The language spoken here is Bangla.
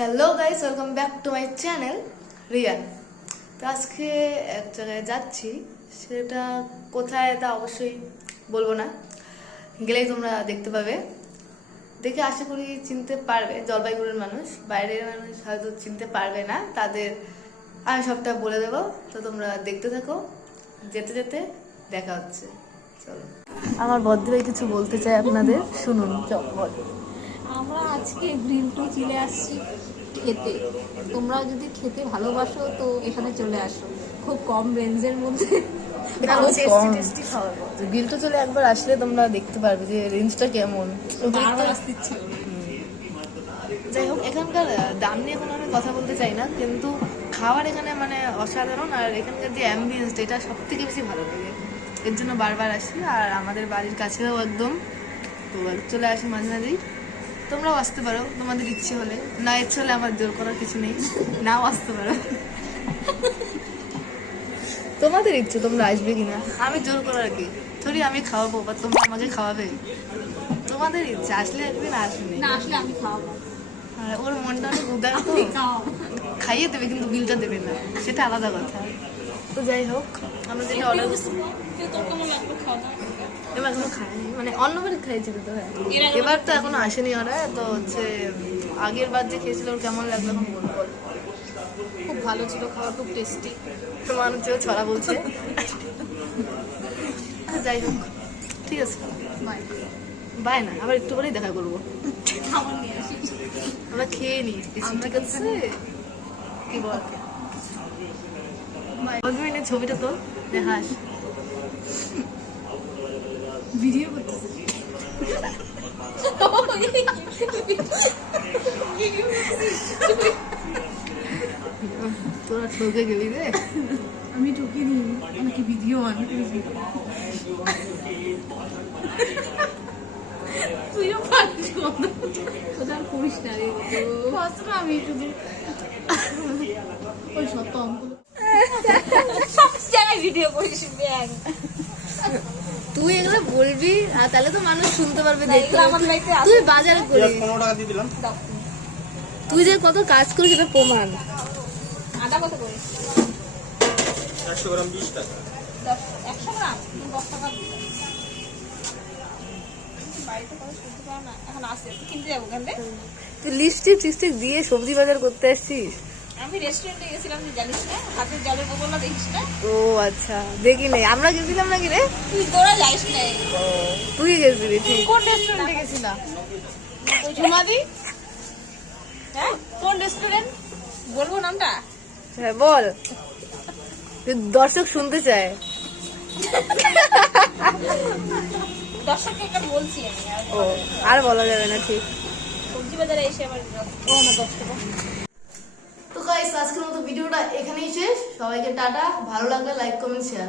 Hello guys, welcome back to my channel Riyan. তো আজকে এক জায়গায় যাচ্ছি, সেটা কোথায় তা অবশ্যই বলবো না, গেলেই তোমরা দেখতে পাবে। দেখে আশা করি চিনতে পারবে। জলপাইগুড়ির মানুষ, বাইরের মানুষ হয়তো চিনতে পারবে না, তাদের আমি সবটা বলে দেবো। তো তোমরা দেখতে থাকো, যেতে যেতে দেখা হচ্ছে। চলো, আমার বদ্রভাই কিছু বলতে চাই আপনাদের, শুনুন। বল। আমরা আজকে গ্রিল টু চলে আসছি খেতে। তোমরাও যদি খেতে ভালোবাসো তো এখানে চলে আসো, খুব কম রেঞ্জের মধ্যে গিল্টো চলে একবার আসলে তোমরা দেখতে পারবে যে রেঞ্জটা কেমন। বারবার আসতে ইচ্ছা করে। যাই হোক, এখানকার দাম নিয়ে কোনো আমি কথা বলতে চাই না, কিন্তু খাবার এখানে মানে অসাধারণ। আর এখানকার যে অ্যাম্বিয়েন্সটা, এটা সব থেকে বেশি ভালো লাগে, এর জন্য বারবার আসি। আর আমাদের বাড়ির কাছেও একদম, তো চলে আসি মাঝে মাঝেই। তোমরাও আসতে পারো তোমাদের ইচ্ছে হলে, না ইচ্ছে হলে আমার জোর করার কিছু নেই, নাও আসতে পারো। তোমাদের ইচ্ছে তোমরা আসবে কিনা, আমি জোর করার কি থরি, আমি খাওয়াবো বা তোমরা আমাকে খাওয়াবে, তোমাদের ইচ্ছে, আসলে আসবে না আসবে না আসলে আমি খাওয়াবো। আর ওর মনটা অনেক উদার, তো খাইয়ে দেবে কিন্তু বিলটা দেবে না, সেটা আলাদা কথা। তো যাই হোক, আমরা যেটা অর্ডার করছি এবার এখনো খাইনি, মানে অন্যবার খাইছি তো। হ্যাঁ, এবার তো এখনো আসেনি ওরা। তো হচ্ছে আগের বার যে খেয়েছিল ওর কেমন লাগলো এখন বলবো। খুব ভালো ছিল খাওয়া, খুব টেস্টি। তোমার হচ্ছে ছড়া বলছে। যাই হোক, ঠিক আছে, বাই বাই না, আবার একটু পরেই দেখা করবো। খাবার নিয়ে আসি, আমরা খেয়ে নিই, ঠিক আছে? কি বল, ছবিটা তো দেখাস, ভিডিও করতেছি। তোরা ঠকে গেলি রে। আমি ঢুকে নিই, আমাকে ভিডিও অন করেছি। তুইও পারিস, কোথাও করিস না রে, আমি শুধু ওই সত্য অঙ্কগুলো সব জায়গায় ভিডিও করিস। ব্যাগ তুই এগুলো বলবি, আর তাহলে তো মানুষ শুনতে পারবে, দেখতে এগুলো আমার লাইফে পারবে। তুই বাজার করিস, 15 টাকা দিয়ে দিলাম। তুই যে কত কাজ করিস সেটা প্রমাণ। আদা কত করে? 100 গ্রাম 20 টাকা। 100 গ্রাম 10 টাকা। বাড়িতে কত শুনতে পাও না, এখন আসে কিনতে যাবো ওখান থেকে। তুই লিপস্টিক দিয়ে সবজি বাজার করতে আসছিস? আমি রেস্টুরেন্টে গেছিলাম, তুই জানিস না, হাতে জলের বোতল না, দেখিস না? ও আচ্ছা, দেখি নেই, আমরা গেছিলাম নাকি রে? তুই তোরা যাইস না। তুই গেছিলি, ঠিক। কোন রেস্টুরেন্টে গেছিলাম? ওই ঝুমাদি। হ্যাঁ, কোন রেস্টুরেন্ট বলবো নামটা? হ্যাঁ বল, দর্শক শুনতে চায়। দর্শককে একটা বলছি আমি, ও আর বলা যাবে না, ঠিক। সবজি বাজারে এসে আমার ও না 10 টাকা। তো গাইস, আজকের মতো ভিডিওটা এখানেই শেষ। সবাইকে টাটা, ভালো লাগলে লাইক কমেন্ট শেয়ার।